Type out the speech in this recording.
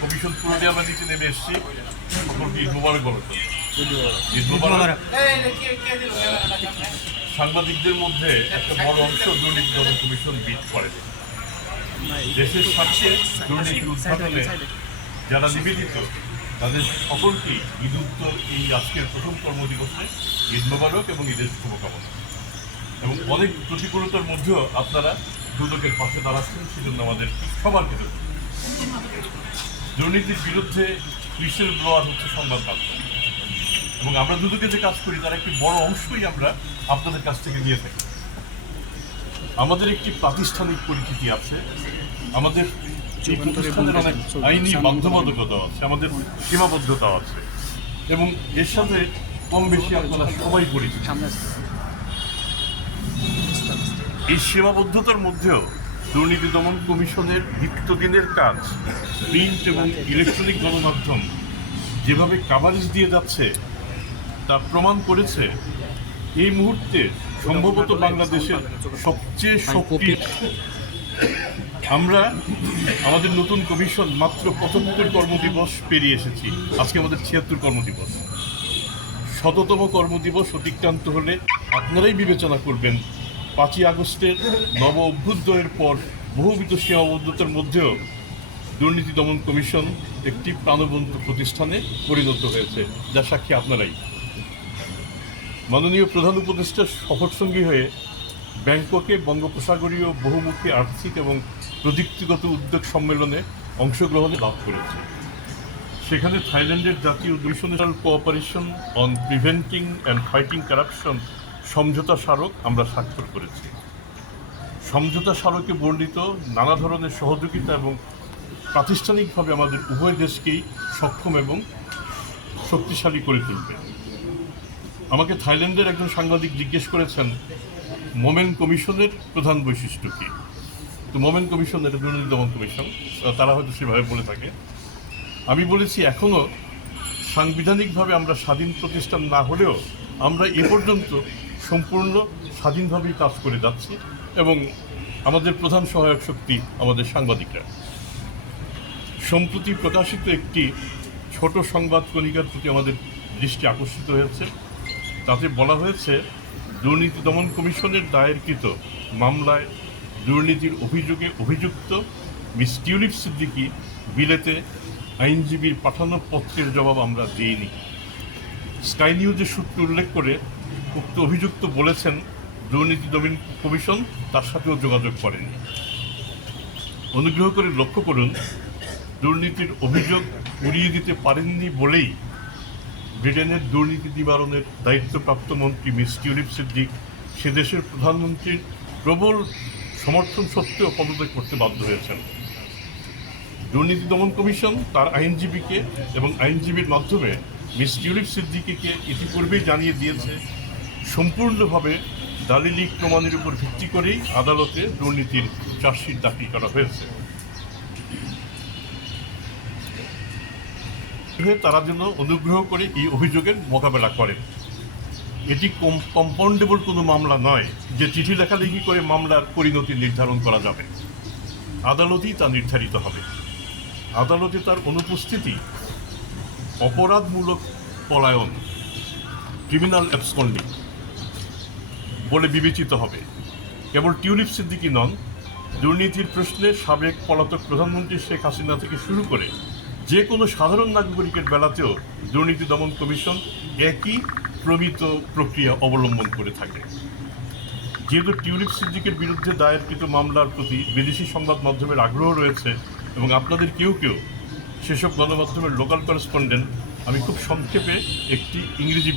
Commission পুরোটি আমরা নিচে নেমে এসেছি। সকলকে ঈদ মোবারক বলো ঈদ মোবারক সাংবাদিকদের মধ্যে একটা বড় অংশ দুর্নীতি দমন কমিশন বিট করে। দেশের স্বার্থে দুর্নীতি উদ্ঘাটনে যারা নিবেদিত তাদের সকলকেই ঈদ উত্তর এই আজকের প্রথম কর্মদিবসে ঈদ মোবারক এবং ঈদের শুভকামনা। এবং অনেক প্রতিকূলতার মধ্যেও আপনারা দুদকের পাশে দাঁড়াচ্ছেন সেজন্য আমাদের সবার ক্ষেত্রে দুর্নীতির বিরুদ্ধে হুইসেল ব্লোয়ার হচ্ছে সংবাদ মাধ্যম। এবং আমরা দুদকে যে কাজ করি তার একটি বড় অংশই আমরা আপনাদের কাছ থেকে নিয়ে থাকি। আমাদের একটি প্রাতিষ্ঠানিক পরিচিতি আছে। আমাদের প্রতিষ্ঠানের অনেক আইনি বাধ্যবাধকতা আছে আমাদের সীমাবদ্ধতা আছে। এবং এর সাথে কম বেশি আপনারা সবাই পরিচিত। এই সীমাবদ্ধতার মধ্যেও দুর্নীতি দমন কমিশনের নিত্যদিনের কাজ, প্রিন্ট এবং ইলেকট্রনিক গণমাধ্যম যেভাবে কাভারেজ দিয়ে যাচ্ছে, তা প্রমাণ করেছে এই মুহূর্তে সম্ভবত বাংলাদেশের সবচেয়ে শক্তি আমরা আমাদের নতুন কমিশন মাত্র পঁচাত্তর কর্মদিবস পেরিয়ে এসেছি। আজকে আমাদের ছিয়াত্তর কর্মদিবস। শততম কর্মদিবস অতিক্রান্ত হলে আপনারাই বিবেচনা করবেন পাঁচই আগস্টের নব অভ্যুদয়ের পর বহুবিধ সীমাবদ্ধতার মধ্যেও দুর্নীতি দমন কমিশন একটি প্রাণবন্ত প্রতিষ্ঠানে পরিণত হয়েছে। যা সাক্ষী আপনারাই। মাননীয় প্রধান উপদেষ্টার সফরসঙ্গী হয়ে ব্যাংককে বঙ্গোপসাগরীয় বহুমুখী আর্থিক এবং প্রযুক্তিগত উদ্যোগ সম্মেলনে অংশগ্রহণে লাভ করেছে। সেখানে থাইল্যান্ডের জাতীয় মিশনাল cooperation on preventing and fighting corruption সমঝোতা স্মারক আমরা স্বাক্ষর করেছি। সমঝোতা স্মারকে বর্ণিত নানা ধরনের সহযোগিতা এবং প্রাতিষ্ঠানিকভাবে আমাদের উভয় দেশকেই সক্ষম এবং শক্তিশালী করে তুলবে। আমাকে থাইল্যান্ডের একজন সাংবাদিক জিজ্ঞেস করেছেন, মোমেন কমিশনের প্রধান বৈশিষ্ট্য কী? তো মোমেন কমিশন এটা দুর্নীতি দমন কমিশন তারা হয়তো সেভাবে বলে থাকে। আমি বলেছি এখনও সাংবিধানিকভাবে আমরা স্বাধীন প্রতিষ্ঠান না হলেও আমরা এ পর্যন্ত সম্পূর্ণ স্বাধীনভাবেই কাজ করে যাচ্ছি এবং আমাদের প্রধান সহায়ক শক্তি আমাদের সাংবাদিকরা। সম্প্রতি প্রকাশিত একটি ছোট সংবাদ কণিকার প্রতি আমাদের দৃষ্টি আকর্ষিত হয়েছে। তাতে বলা হয়েছে, দুর্নীতি দমন কমিশনের দায়েরকৃত মামলায় দুর্নীতির অভিযোগে অভিযুক্ত মিস টিউলিপ সিদ্দিকি বিলেতে আইনজীবীর পাঠানো পত্রের জবাব আমরা দিইনি। স্কাই নিউজের সূত্র উল্লেখ করে উক্ত অভিযুক্ত বলেছেন দুর্নীতি দমন কমিশন, তার সাথেও যোগাযোগ করেনি। অনুগ্রহ করে লক্ষ্য করুন, দুর্নীতির অভিযোগ উড়িয়ে দিতে পারেননি বলেই ব্রিটেনের দুর্নীতি নিবারণের দায়িত্বপ্রাপ্ত মন্ত্রী মিস টিউলিপ সিদ্দিক সে দেশের প্রধানমন্ত্রীর প্রবল সমর্থন সত্ত্বেও পদত্যাগ করতে বাধ্য হয়েছেন। দুর্নীতি দমন কমিশন তার আইনজীবীকে এবং আইনজীবীর মাধ্যমে মিস টিউলিপ সিদ্দিকিকে ইতিপূর্বেই জানিয়ে দিয়েছে সম্পূর্ণভাবে দালিলিক প্রমাণের উপর ভিত্তি করেই আদালতে দুর্নীতির চার্জশিট দাখিল করা হয়েছে। হয়ে তারা যেন অনুগ্রহ করে এই অভিযোগের মোকাবেলা করেন এটি কম্পাউন্ডেবল কোনো মামলা নয় যে চিঠি লেখালেখি করে মামলার পরিণতি নির্ধারণ করা যাবে। আদালতই তা নির্ধারিত হবে। আদালতে তার অনুপস্থিতি অপরাধমূলক পলায়ন ক্রিমিনাল অ্যাবসকন্ডিং বলে বিবেচিত হবে। কেবল টিউলিপ সিদ্দিকি নন, দুর্নীতির প্রশ্নে সাবেক পলাতক প্রধানমন্ত্রী শেখ হাসিনা থেকে শুরু করে যে কোনো সাধারণ নাগরিকের বেলাতেও দুর্নীতি দমন কমিশন একই প্রমিত প্রক্রিয়া অবলম্বন করে থাকে। যেহেতু টিউলিপ সিদ্দিকের বিরুদ্ধে দায়েরকৃত মামলার প্রতি বিদেশি সংবাদ মাধ্যমের আগ্রহ রয়েছে এবং আপনাদের কেউ কেউ সেসব গণমাধ্যমের লোকাল করেসপন্ডেন্ট, আমি খুব সংক্ষেপে একটি ইংরেজি